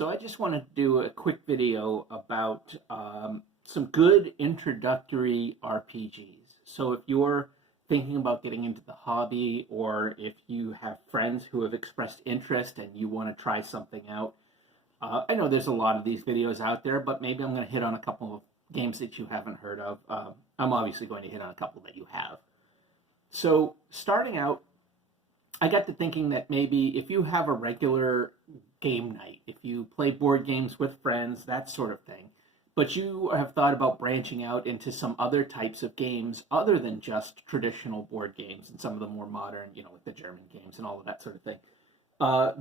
So I just wanted to do a quick video about some good introductory RPGs. So if you're thinking about getting into the hobby, or if you have friends who have expressed interest and you want to try something out, I know there's a lot of these videos out there, but maybe I'm going to hit on a couple of games that you haven't heard of. I'm obviously going to hit on a couple that you have. So starting out, I got to thinking that maybe if you have a regular game night, if you play board games with friends, that sort of thing, but you have thought about branching out into some other types of games other than just traditional board games and some of the more modern, like the German games and all of that sort of thing,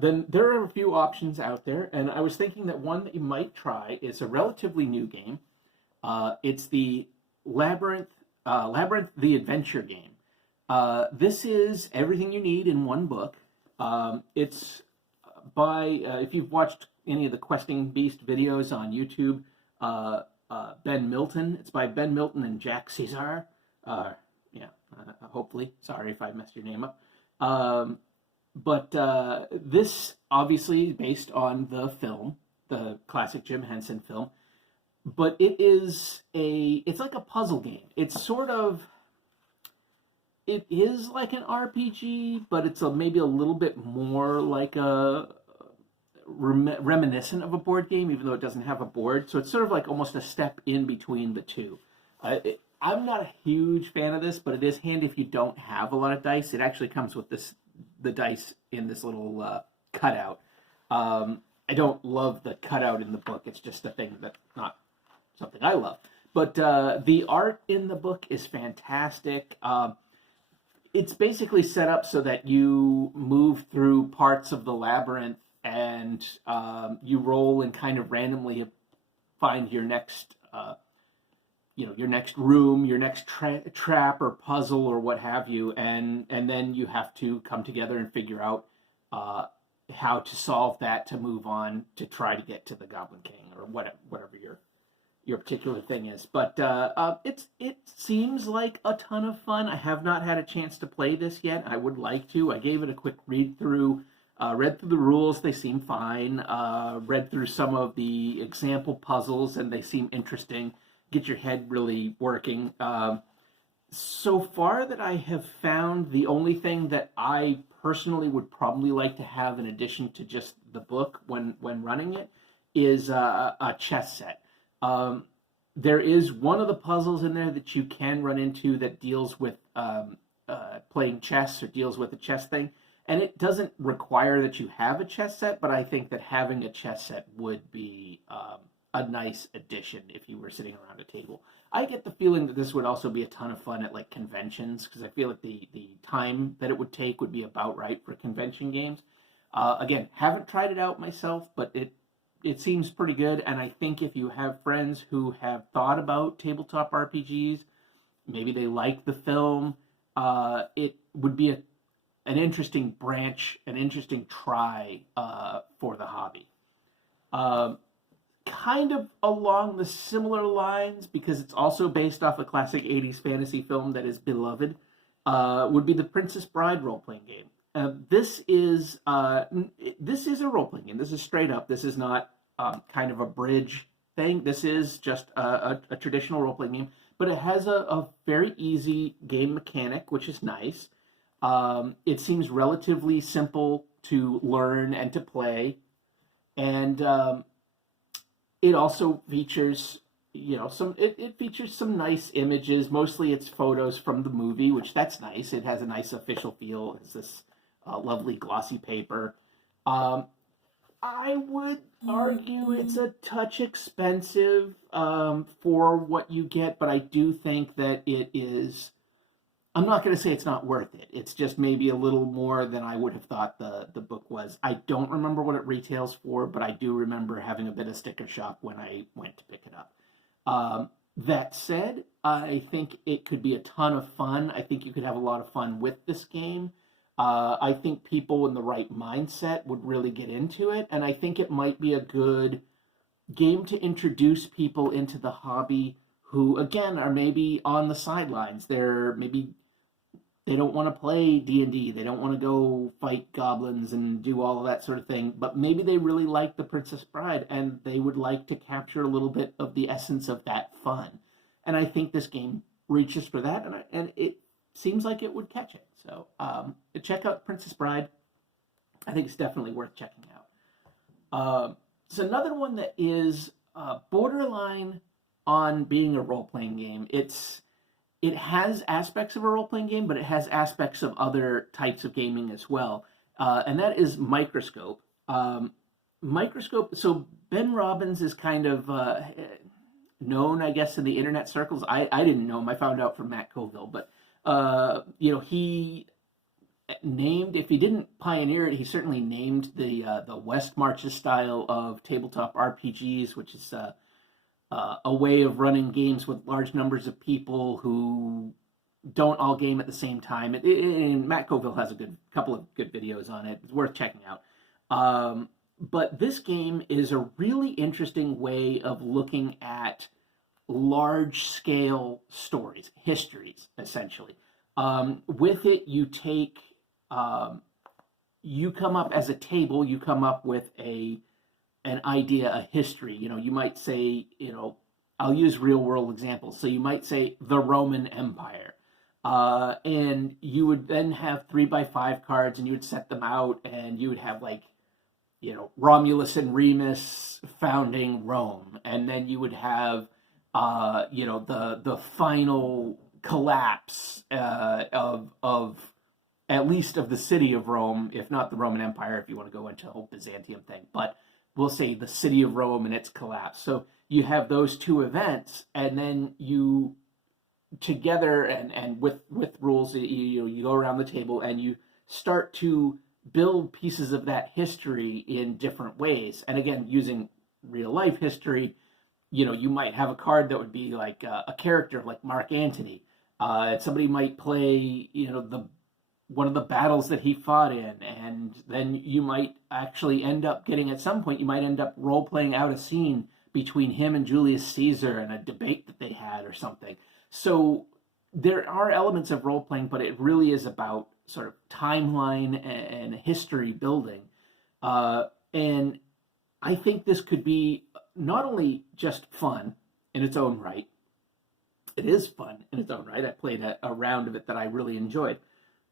then there are a few options out there. And I was thinking that one that you might try is a relatively new game. It's the Labyrinth the Adventure game. This is everything you need in one book. It's by, if you've watched any of the Questing Beast videos on YouTube, Ben Milton. It's by Ben Milton and Jack Caesar. Hopefully. Sorry if I messed your name up. But this obviously is based on the film, the classic Jim Henson film. But it's like a puzzle game. It is like an RPG, but it's maybe a little bit more like a reminiscent of a board game, even though it doesn't have a board. So it's sort of like almost a step in between the two. I'm not a huge fan of this, but it is handy if you don't have a lot of dice. It actually comes with the dice in this little cutout. I don't love the cutout in the book. It's just a thing that's not something I love. But the art in the book is fantastic. It's basically set up so that you move through parts of the labyrinth and you roll and kind of randomly find your next, your next room, your next trap or puzzle or what have you, and then you have to come together and figure out how to solve that to move on to try to get to the Goblin King or whatever your particular thing is. But it seems like a ton of fun. I have not had a chance to play this yet. I would like to. I gave it a quick read through, read through the rules. They seem fine. Read through some of the example puzzles, and they seem interesting. Get your head really working. So far that I have found, the only thing that I personally would probably like to have in addition to just the book when running it is a chess set. There is one of the puzzles in there that you can run into that deals with playing chess or deals with a chess thing. And it doesn't require that you have a chess set, but I think that having a chess set would be a nice addition if you were sitting around a table. I get the feeling that this would also be a ton of fun at like conventions, because I feel like the time that it would take would be about right for convention games. Again, haven't tried it out myself, but it seems pretty good, and I think if you have friends who have thought about tabletop RPGs, maybe they like the film, it would be an interesting branch, an interesting try for the hobby. Kind of along the similar lines, because it's also based off a classic 80s fantasy film that is beloved, would be the Princess Bride role-playing game. This is a role-playing game. This is straight up. This is not kind of a bridge thing. This is just a traditional role-playing game, but it has a very easy game mechanic, which is nice. It seems relatively simple to learn and to play, and it also features it features some nice images. Mostly it's photos from the movie, which that's nice. It has a nice official feel. It's this lovely glossy paper. I would argue it's a touch expensive for what you get, but I do think that it is. I'm not going to say it's not worth it. It's just maybe a little more than I would have thought the book was. I don't remember what it retails for, but I do remember having a bit of sticker shock when I went to pick it up. That said, I think it could be a ton of fun. I think you could have a lot of fun with this game. I think people in the right mindset would really get into it, and I think it might be a good game to introduce people into the hobby who, again, are maybe on the sidelines. They're they don't want to play D&D. They don't want to go fight goblins and do all of that sort of thing. But maybe they really like The Princess Bride and they would like to capture a little bit of the essence of that fun. And I think this game reaches for that, and it seems like it would catch it. So check out Princess Bride. I think it's definitely worth checking out. It's another one that is borderline on being a role-playing game. It has aspects of a role-playing game, but it has aspects of other types of gaming as well. And that is Microscope. Microscope, so Ben Robbins is kind of known, I guess, in the internet circles. I didn't know him. I found out from Matt Colville. But, he named, if he didn't pioneer it, he certainly named the West Marches style of tabletop RPGs, which is a way of running games with large numbers of people who don't all game at the same time. And Matt Colville has a couple of good videos on it. It's worth checking out. But this game is a really interesting way of looking at large-scale stories, histories, essentially. With it, you take... you come up as a table, you come up with an idea, a history. You might say, I'll use real world examples. So you might say the Roman Empire. And you would then have 3x5 cards and you would set them out and you would have Romulus and Remus founding Rome. And then you would have, the final collapse of at least of the city of Rome, if not the Roman Empire, if you want to go into the whole Byzantium thing. But we'll say the city of Rome and its collapse. So you have those two events, and then you together and with rules, you go around the table and you start to build pieces of that history in different ways. And again, using real life history, you might have a card that would be like a character like Mark Antony. Somebody might play, one of the battles that he fought in, and then you might actually end up getting, at some point, you might end up role-playing out a scene between him and Julius Caesar and a debate that they had or something. So there are elements of role-playing, but it really is about sort of timeline and history building. And I think this could be not only just fun in its own right, it is fun in its own right. I played a round of it that I really enjoyed.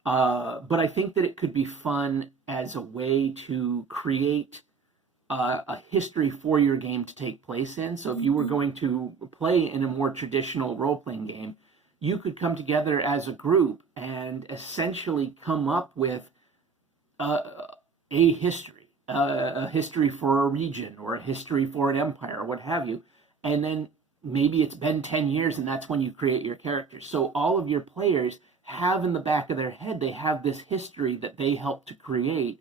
But I think that it could be fun as a way to create a history for your game to take place in. So if you were going to play in a more traditional role-playing game, you could come together as a group and essentially come up with a history for a region or a history for an empire or what have you. And then maybe it's been 10 years and that's when you create your characters. So all of your players have in the back of their head, they have this history that they helped to create,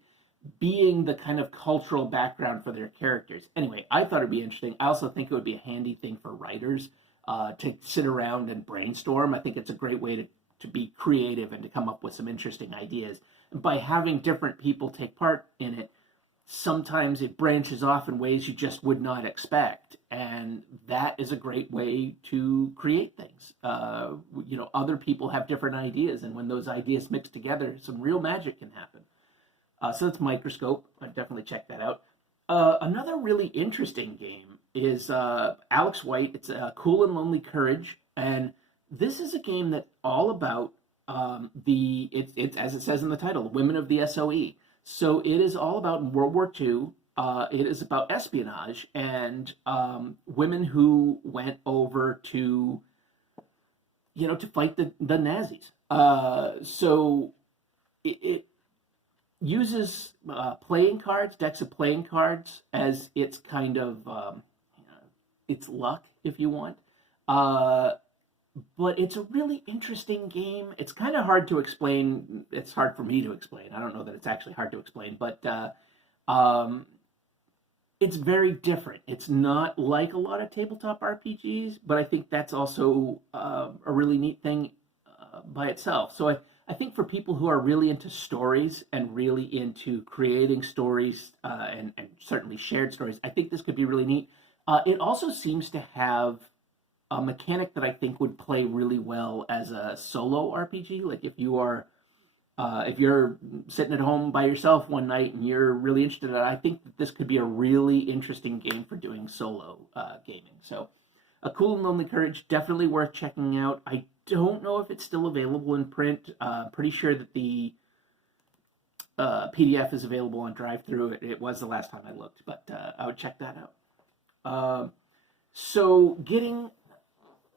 being the kind of cultural background for their characters. Anyway, I thought it'd be interesting. I also think it would be a handy thing for writers to sit around and brainstorm. I think it's a great way to be creative and to come up with some interesting ideas. And by having different people take part in it, sometimes it branches off in ways you just would not expect. And that is a great way to create things. Other people have different ideas, and when those ideas mix together, some real magic can happen. So that's Microscope. I'd definitely check that out. Another really interesting game is Alex White. It's Cool and Lonely Courage. And this is a game that's all about it's as it says in the title, Women of the SOE. So it is all about in World War II. It is about espionage and women who went over to fight the Nazis. So it uses playing cards, decks of playing cards, as its kind of its luck, if you want. But it's a really interesting game. It's kind of hard to explain. It's hard for me to explain. I don't know that it's actually hard to explain, but it's very different. It's not like a lot of tabletop RPGs, but I think that's also a really neat thing by itself. So I think for people who are really into stories and really into creating stories and certainly shared stories, I think this could be really neat. It also seems to have a mechanic that I think would play really well as a solo RPG. Like if you are If you're sitting at home by yourself one night and you're really interested in it, I think that this could be a really interesting game for doing solo gaming. So, A Cool and Lonely Courage, definitely worth checking out. I don't know if it's still available in print. Pretty sure that the PDF is available on drive-thru. It was the last time I looked, but I would check that out. So getting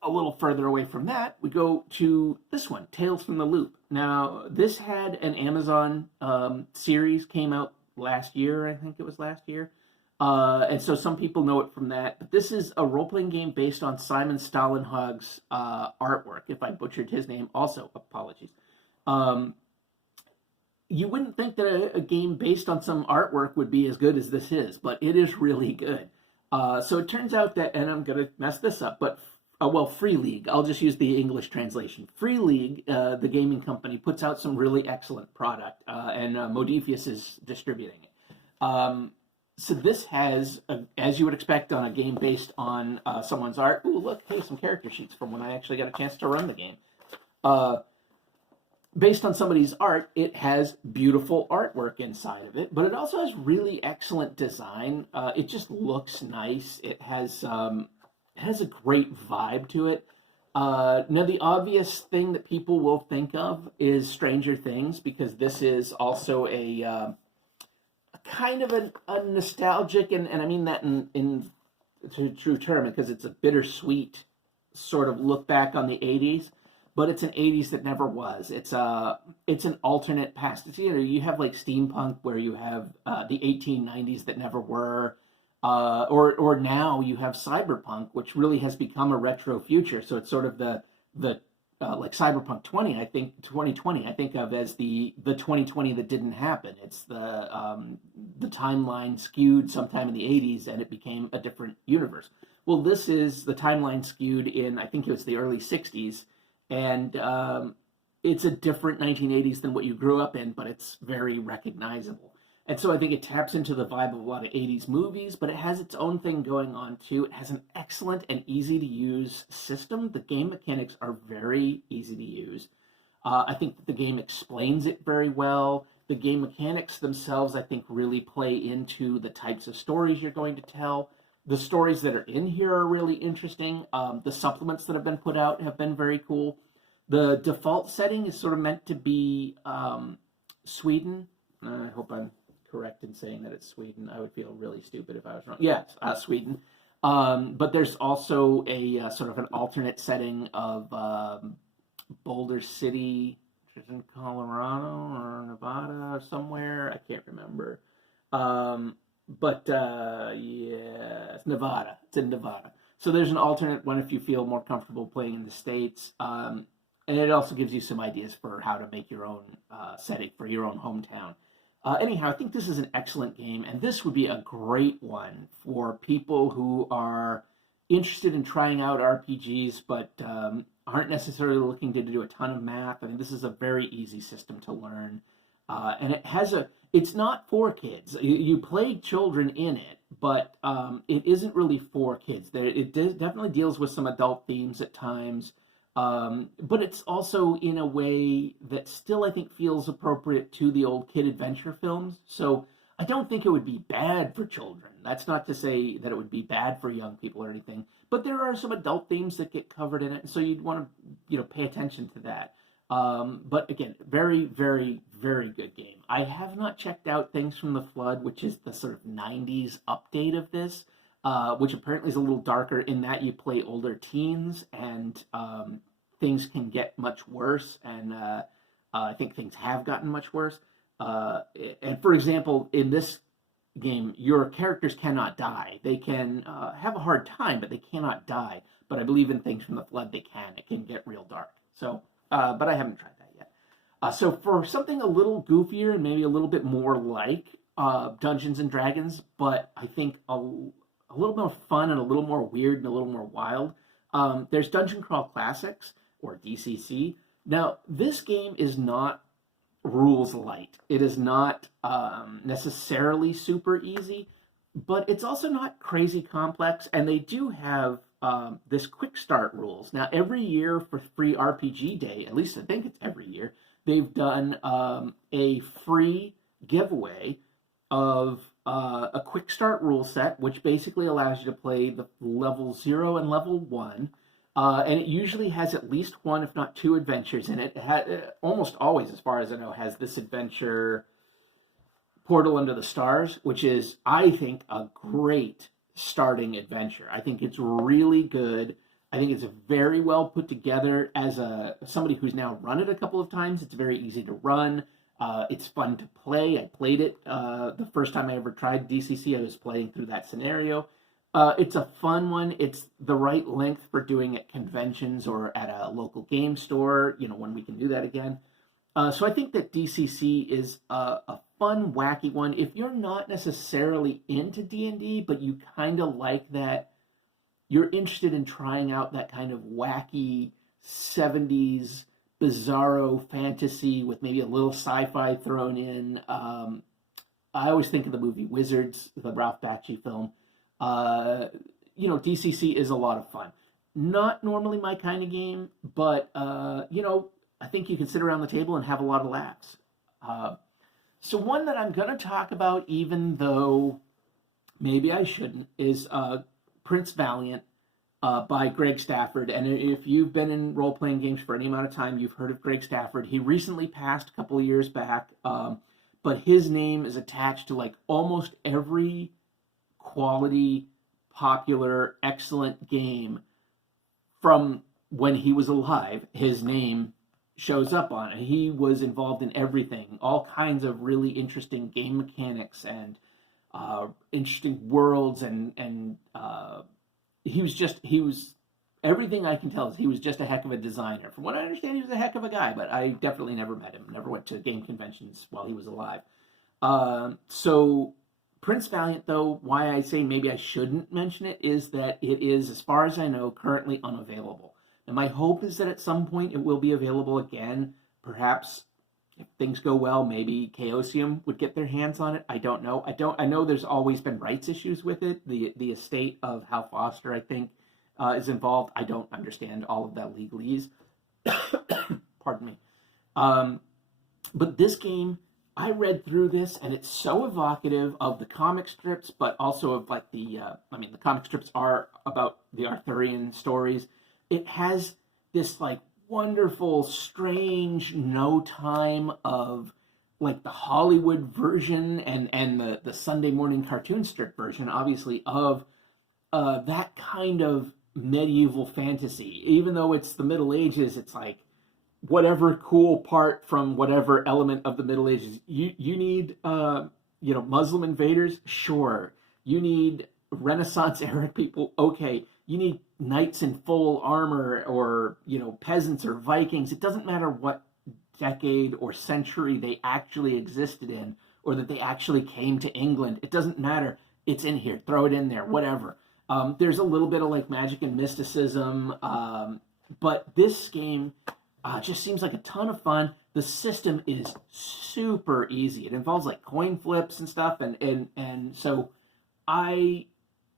a little further away from that, we go to this one, Tales from the Loop. Now, this had an Amazon series, came out last year, I think it was last year. And so some people know it from that. But this is a role-playing game based on Simon Stalenhag's artwork. If I butchered his name, also apologies. You wouldn't think that a game based on some artwork would be as good as this is, but it is really good. So it turns out that, and I'm going to mess this up, but Free League, I'll just use the English translation. Free League, the gaming company, puts out some really excellent product, and Modifius is distributing it. So this has, as you would expect on a game based on someone's art, ooh, look, hey, some character sheets from when I actually got a chance to run the game. Based on somebody's art, it has beautiful artwork inside of it, but it also has really excellent design. It just looks nice. It has a great vibe to it. Now, the obvious thing that people will think of is Stranger Things, because this is also a kind of a nostalgic, and I mean that in a true term, because it's a bittersweet sort of look back on the 80s, but it's an 80s that never was. It's an alternate past. It's, you have like steampunk where you have the 1890s that never were, or now you have cyberpunk, which really has become a retro future. So it's sort of the like Cyberpunk 2020, I think of as the 2020 that didn't happen. It's the timeline skewed sometime in the 80s and it became a different universe. Well, this is the timeline skewed in, I think it was the early 60s, and it's a different 1980s than what you grew up in, but it's very recognizable. And so I think it taps into the vibe of a lot of 80s movies, but it has its own thing going on too. It has an excellent and easy to use system. The game mechanics are very easy to use. I think that the game explains it very well. The game mechanics themselves, I think, really play into the types of stories you're going to tell. The stories that are in here are really interesting. The supplements that have been put out have been very cool. The default setting is sort of meant to be Sweden. I hope I'm correct in saying that it's Sweden. I would feel really stupid if I was wrong. Yes, Sweden. But there's also a sort of an alternate setting of Boulder City, which is in Colorado or Nevada or somewhere. I can't remember. But it's Nevada. It's in Nevada. So there's an alternate one if you feel more comfortable playing in the States. And it also gives you some ideas for how to make your own setting for your own hometown. Anyhow, I think this is an excellent game, and this would be a great one for people who are interested in trying out RPGs, but aren't necessarily looking to do a ton of math. I mean, this is a very easy system to learn, and it's not for kids. You play children in it, but it isn't really for kids. It definitely deals with some adult themes at times. But it's also in a way that still, I think, feels appropriate to the old kid adventure films. So I don't think it would be bad for children. That's not to say that it would be bad for young people or anything. But there are some adult themes that get covered in it, so you'd want to, pay attention to that. But again, very, very, very good game. I have not checked out Things from the Flood, which is the sort of 90s update of this, which apparently is a little darker in that you play older teens and things can get much worse, and I think things have gotten much worse. And for example, in this game, your characters cannot die. They can have a hard time, but they cannot die. But I believe in Things from the Flood, they can. It can get real dark. So, but I haven't tried that yet. So for something a little goofier and maybe a little bit more like Dungeons and Dragons, but I think a little more fun and a little more weird and a little more wild, there's Dungeon Crawl Classics, or DCC. Now, this game is not rules light. It is not necessarily super easy, but it's also not crazy complex, and they do have this quick start rules. Now, every year for free RPG day, at least I think it's every year, they've done a free giveaway of a quick start rule set, which basically allows you to play the level 0 and level 1. And it usually has at least one, if not two, adventures in it. It almost always, as far as I know, has this adventure, Portal Under the Stars, which is, I think, a great starting adventure. I think it's really good. I think it's very well put together. As somebody who's now run it a couple of times, it's very easy to run. It's fun to play. I played it the first time I ever tried DCC. I was playing through that scenario. It's a fun one. It's the right length for doing at conventions or at a local game store, when we can do that again. So I think that DCC is a fun, wacky one. If you're not necessarily into D&D, but you kind of like that, you're interested in trying out that kind of wacky 70s bizarro fantasy with maybe a little sci-fi thrown in. I always think of the movie Wizards, the Ralph Bakshi film. DCC is a lot of fun. Not normally my kind of game, but, I think you can sit around the table and have a lot of laughs. So one that I'm going to talk about, even though maybe I shouldn't, is Prince Valiant by Greg Stafford. And if you've been in role-playing games for any amount of time, you've heard of Greg Stafford. He recently passed a couple of years back, but his name is attached to like almost every quality, popular, excellent game from when he was alive. His name shows up on it. He was involved in everything, all kinds of really interesting game mechanics and interesting worlds, and he was everything I can tell is he was just a heck of a designer. From what I understand, he was a heck of a guy, but I definitely never met him, never went to game conventions while he was alive. So Prince Valiant, though, why I say maybe I shouldn't mention it is that it is, as far as I know, currently unavailable. And my hope is that at some point it will be available again. Perhaps if things go well, maybe Chaosium would get their hands on it. I don't know. I know there's always been rights issues with it. The estate of Hal Foster, I think, is involved. I don't understand all of that legalese. Pardon me. But this game, I read through this, and it's so evocative of the comic strips, but also of like the comic strips are about the Arthurian stories. It has this like wonderful, strange no time of like the Hollywood version and the Sunday morning cartoon strip version, obviously, of that kind of medieval fantasy. Even though it's the Middle Ages, it's like whatever cool part from whatever element of the Middle Ages. You need Muslim invaders, sure. You need Renaissance era people, okay. You need knights in full armor, or peasants or Vikings. It doesn't matter what decade or century they actually existed in, or that they actually came to England. It doesn't matter. It's in here. Throw it in there. Whatever. There's a little bit of like magic and mysticism, but this game just seems like a ton of fun. The system is super easy. It involves like coin flips and stuff, and so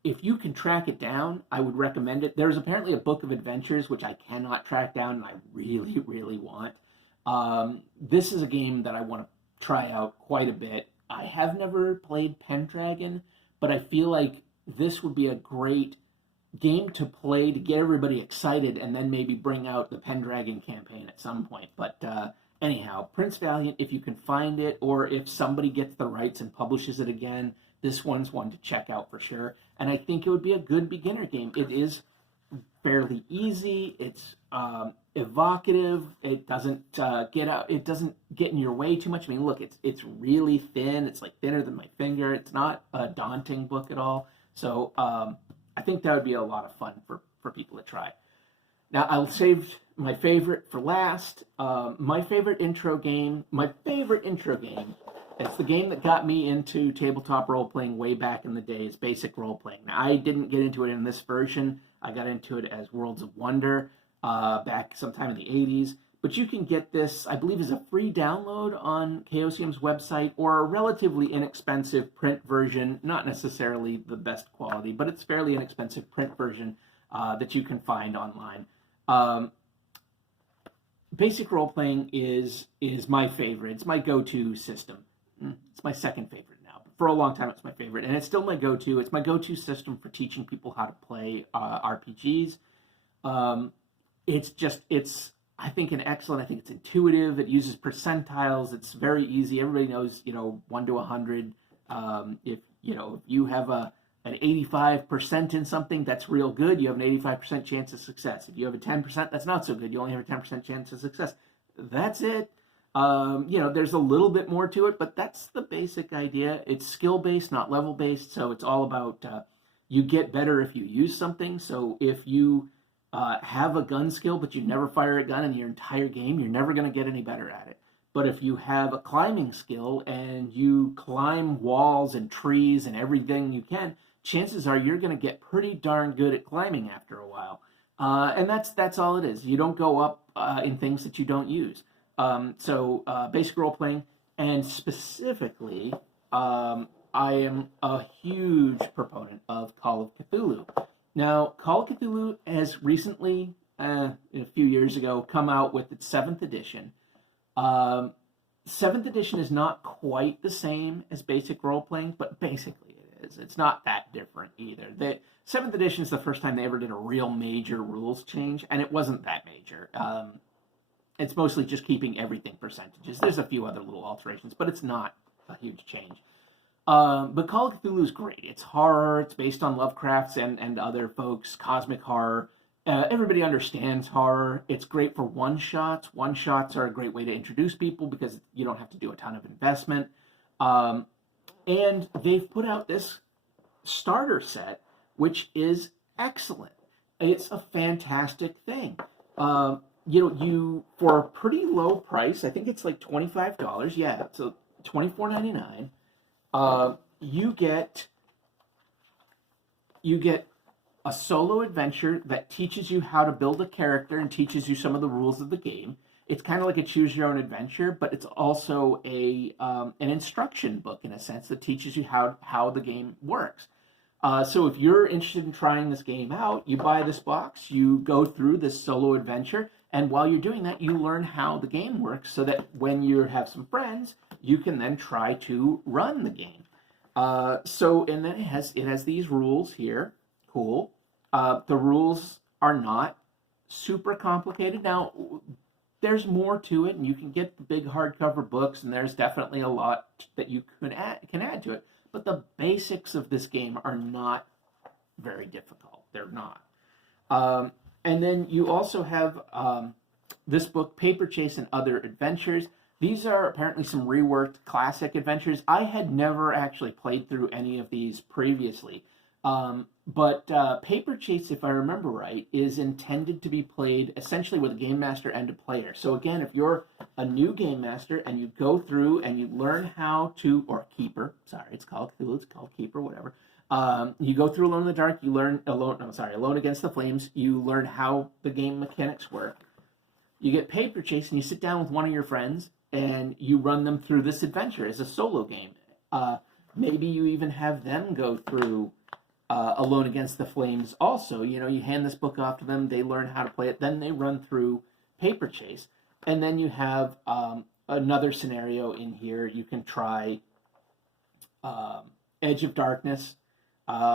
if you can track it down, I would recommend it. There's apparently a book of adventures, which I cannot track down, and I really, really want. This is a game that I want to try out quite a bit. I have never played Pendragon, but I feel like this would be a great game to play to get everybody excited, and then maybe bring out the Pendragon campaign at some point. But anyhow, Prince Valiant, if you can find it, or if somebody gets the rights and publishes it again, this one's one to check out for sure. And I think it would be a good beginner game. It is fairly easy. It's evocative. It doesn't It doesn't get in your way too much. I mean, look, it's really thin. It's like thinner than my finger. It's not a daunting book at all. So I think that would be a lot of fun for people to try. Now, I'll save my favorite for last. My favorite intro game. It's the game that got me into tabletop role-playing way back in the days, basic role-playing. Now, I didn't get into it in this version. I got into it as Worlds of Wonder back sometime in the 80s. But you can get this, I believe, as a free download on Chaosium's website, or a relatively inexpensive print version, not necessarily the best quality, but it's fairly inexpensive print version that you can find online. basic role playing is my favorite. It's my go-to system. It's my second favorite now. But for a long time, it's my favorite, and it's still my go-to. It's my go-to system for teaching people how to play RPGs. It's I think an excellent. I think it's intuitive. It uses percentiles. It's very easy. Everybody knows 1 to 100. If you have an 85% in something, that's real good. You have an 85% chance of success. If you have a 10%, that's not so good. You only have a 10% chance of success. That's it. There's a little bit more to it, but that's the basic idea. It's skill-based, not level-based, so it's all about you get better if you use something. So if you have a gun skill, but you never fire a gun in your entire game, you're never going to get any better at it. But if you have a climbing skill and you climb walls and trees and everything you can, chances are you're going to get pretty darn good at climbing after a while. And that's all it is. You don't go up in things that you don't use. So basic role-playing, and specifically, I am a huge proponent of Call of Cthulhu. Now, Call of Cthulhu has recently, a few years ago, come out with its 7th edition. 7th edition is not quite the same as basic role-playing, but basically it is. It's not that different either. The 7th edition is the first time they ever did a real major rules change, and it wasn't that major. It's mostly just keeping everything percentages. There's a few other little alterations, but it's not a huge change. But Call of Cthulhu is great. It's horror. It's based on Lovecraft's and other folks' cosmic horror. Everybody understands horror. It's great for one-shots. One-shots are a great way to introduce people because you don't have to do a ton of investment. And they've put out this starter set, which is excellent. It's a fantastic thing. You for a pretty low price, I think it's like $25. Yeah, so $24.99. You get a solo adventure that teaches you how to build a character and teaches you some of the rules of the game. It's kind of like a choose your own adventure, but it's also an instruction book in a sense that teaches you how the game works. So if you're interested in trying this game out, you buy this box, you go through this solo adventure, and while you're doing that, you learn how the game works so that when you have some friends, you can then try to run the game. And then it has these rules here. Cool. The rules are not super complicated. Now, there's more to it, and you can get the big hardcover books, and there's definitely a lot that you can add to it. But the basics of this game are not very difficult. They're not. And then you also have this book, Paper Chase and Other Adventures. These are apparently some reworked classic adventures. I had never actually played through any of these previously. But Paper Chase, if I remember right, is intended to be played essentially with a game master and a player. So again, if you're a new game master and you go through and you learn how to, or keeper, sorry, it's called Cthulhu, it's called keeper, whatever. You go through Alone in the Dark, you learn Alone Against the Flames, you learn how the game mechanics work. You get Paper Chase and you sit down with one of your friends and you run them through this adventure as a solo game. Maybe you even have them go through Alone Against the Flames also. You hand this book off to them, they learn how to play it, then they run through Paper Chase. And then you have another scenario in here. You can try Edge of Darkness,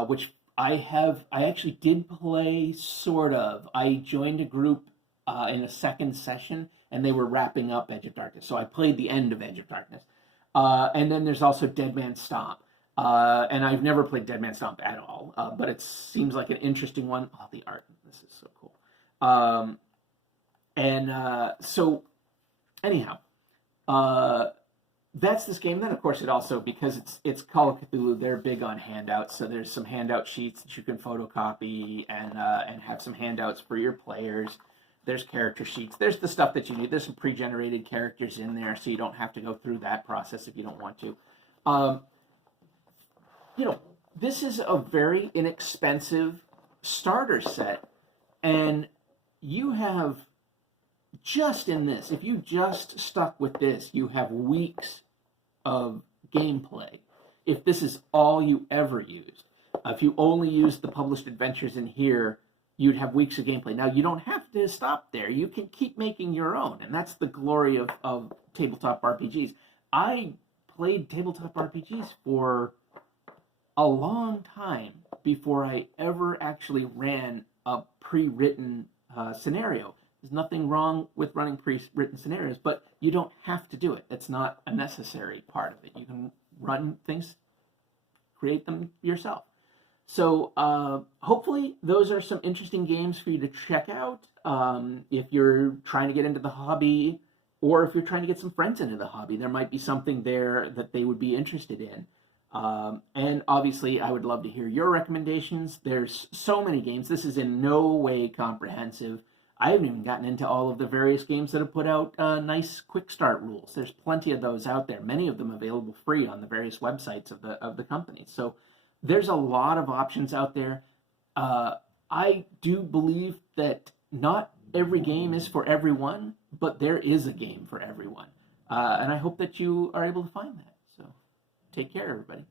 which I actually did play sort of. I joined a group in a second session, and they were wrapping up Edge of Darkness. So I played the end of Edge of Darkness. And then there's also Dead Man's Stomp. And I've never played Dead Man's Stomp at all, but it seems like an interesting one. Oh, the art. This is so cool. So anyhow, that's this game. Then, of course, it also, because it's Call of Cthulhu, they're big on handouts. So there's some handout sheets that you can photocopy and have some handouts for your players. There's character sheets. There's the stuff that you need. There's some pre-generated characters in there, so you don't have to go through that process if you don't want to. This is a very inexpensive starter set, and you have, just in this, if you just stuck with this, you have weeks of gameplay. If this is all you ever used, if you only used the published adventures in here, you'd have weeks of gameplay. Now, you don't have to stop there. You can keep making your own, and that's the glory of tabletop RPGs. I played tabletop RPGs for a long time before I ever actually ran a pre-written scenario. There's nothing wrong with running pre-written scenarios, but you don't have to do it. It's not a necessary part of it. You can run things, create them yourself. So hopefully those are some interesting games for you to check out if you're trying to get into the hobby, or if you're trying to get some friends into the hobby. There might be something there that they would be interested in. And obviously, I would love to hear your recommendations. There's so many games. This is in no way comprehensive. I haven't even gotten into all of the various games that have put out nice quick start rules. There's plenty of those out there, many of them available free on the various websites of the companies. So there's a lot of options out there. I do believe that not every game is for everyone, but there is a game for everyone. And I hope that you are able to find that. So take care, everybody.